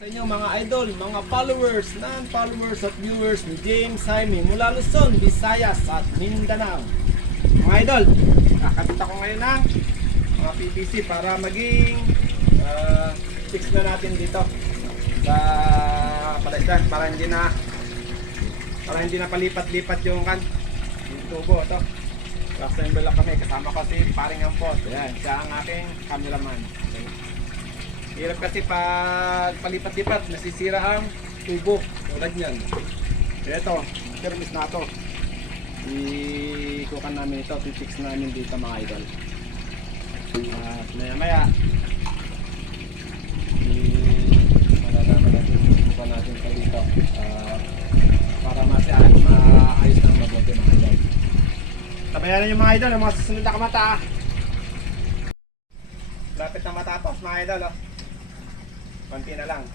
Sa inyo mga idol, mga followers, non-followers at viewers ni James Jaime mula Luzon, Visayas at Mindanao. Mga idol, kakabit ako ngayon ng mga PVC para maging fix na natin dito sa palaisdan para hindi na palipat-lipat yung tubo ito. Assemble lang kami, kasama ko si Paring Ampot. Ayan, siya ang aking cameraman. Okay. Hirap kasi pag palipat-lipat, nasisira ang tubo. Tulad yan. Ito, service na ito. Ikukan namin ito, fix namin dito mga idol. At maya-maya, malalaman natin, ikukan natin ito dito. Para maayos ng mabuti mga idol. Tabayanan yung mga idol, yung mga susunod na kamata. Lapit na matapos mga idol. Oh. Konti na lang.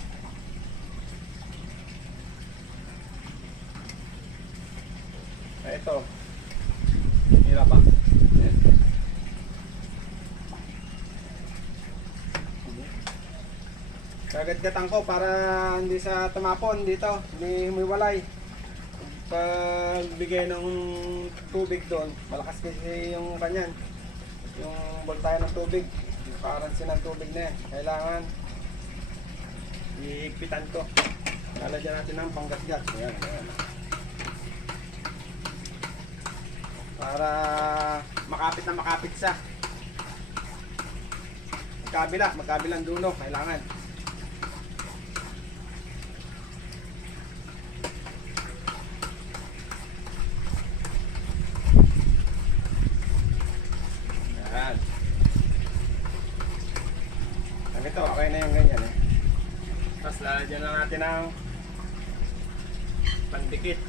Ito. Hirap ba? Kagat-gatan ko para hindi sa tumapon dito. Hindi humiwalay. Pagbigay ng tubig doon, malakas kasi yung kanyan. Yung voltahe ng tubig. Yung currency ng tubig na yan. Kailangan ihigpitan ko. Lalagyan natin ng panggasgas. Ayan, ayan. Para makapit na makapit siya. Magkabilang dulo. Kailangan. Ayan. Ito, okay na yung ganyan eh. Tapos lalagyan lang natin ng pandikit.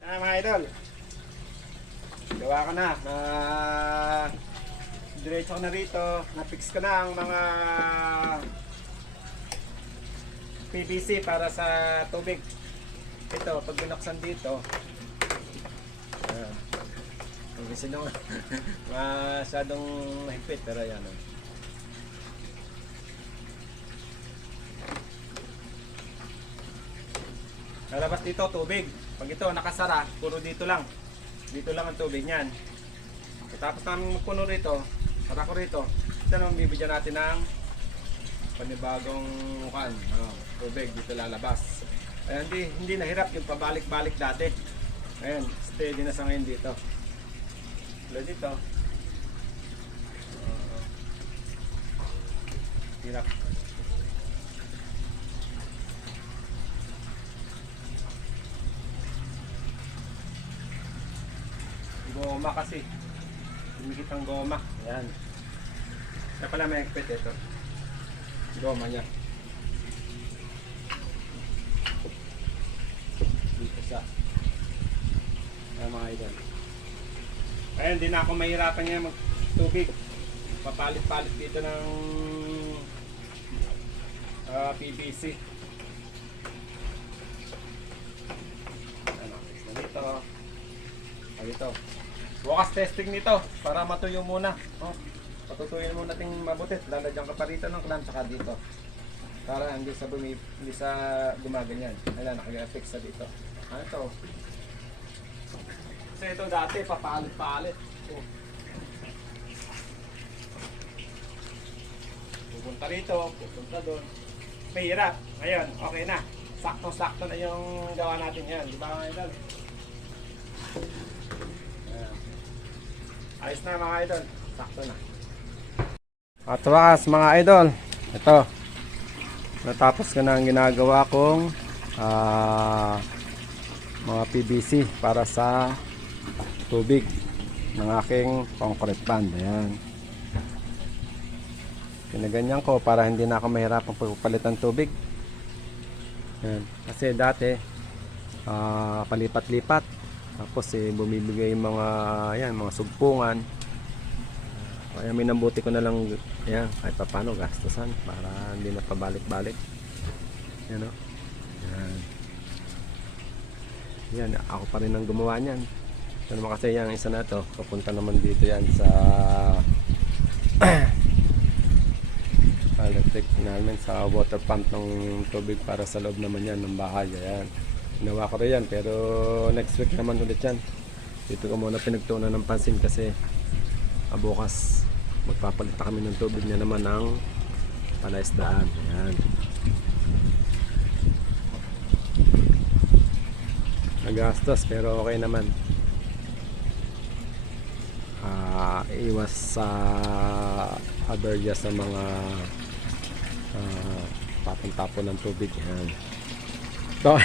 Mga idol, gawa ko na. Diretso ko na rito. Na-fix ko na ang mga PVC para sa tubig. Ito, pag binuksan dito, masyadong mahigpit, pero yan. Lalabas dito tubig. Pag ito nakasara, puro dito lang. Dito lang ang tubig niyan. Tapos namin magpuno rito, sara ko rito. Ito naman bibigyan natin ng panibagong tubig dito lalabas. Kaya hindi nahirap yung pabalik-balik dati. Ayan, steady na sa ngayon dito. Wala dito. Hirap. Goma kasi. Dumikit ang goma. Ayan. Kaya pala may ekpet ito. Goma niya. Dito siya. Ayan mga idol. Ayan, di na ako mahirapan niya magtubig. Papalit-palit dito ng PVC. Ayan, fix na dito. Dito. Bukas testing nito para matuyo muna. Patutuyin muna natin mabuti. Lalagyan ka pa rito ng clamp saka dito. Para hindi sa gumaganyan. Ayan, naka-fix sa dito. Ano ito? Kasi ito dati papalit-palit. Pupunta rito, pupunta doon. Mahirap. Ngayon, okay na. Sakto-sakto na yung gawa natin yan. Di ba mga idol? Ayos na mga idol, sakto na. At wakas mga idol, ito natapos ko na ang ginagawa kong mga PVC para sa tubig ng aking concrete band. Ayan, pinaganyan ko para hindi na ako mahirapang pagpapalit ng tubig. Ayan. Kasi dati palipat-lipat. Tapos bumibigay yung mga sugpungan. Kaya minambuti ko na lang Ayan, kahit pa paano gastusan para hindi na pabalik-balik. Yan o. Yan. Yan, ako pa rin ang gumawa niyan. Ano naman kasi yung isa na to, papunta naman dito yan sa electric namin sa water pump ng tubig para sa loob naman yan ng bahay. Ayan. Ginawa ko rin yan pero next week naman ulit yan. Dito ko muna pinagtuunan ng pansin kasi bukas magpapalit na kami ng tubig niya naman ng palaisdaan. Ayan. Nagastos pero okay naman. Iwas sa aberya sa mga tapon-tapon ng tubig. Yan. So,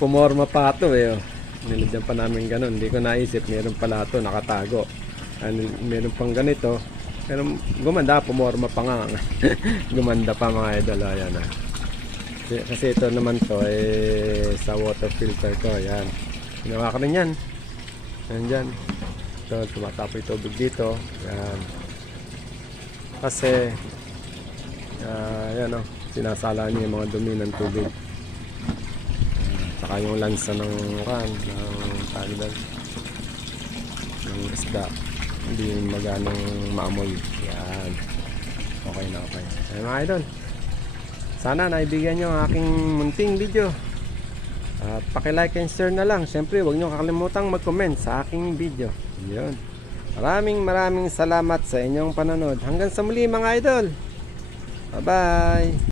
pumorma pa ito eh. Nilagyan pa namin ganun. Hindi ko naisip meron pala ito nakatago. Meron pang ganito. Pero gumanda, pumorma pa nga. Gumanda pa mga idol. Ayan, kasi ito naman to sa water filter ko. Ayan. Ginawa ko rin yan. Ayan dyan. So, tumatapo yung tubig dito. Ayan. Kasi ayan o, sinasala niya yung mga dumi ng tubig. Saka yung lansa ng tagdan ng isda, hindi maganong maamoy. Yan, okay na, okay. Ayan mga idol, sana naibigan nyo ang aking munting video at paki-like and share na lang. Siyempre huwag nyo kakalimutang mag-comment sa aking video. Yun, maraming salamat sa inyong panonood. Hanggang sa muli mga idol, bye bye.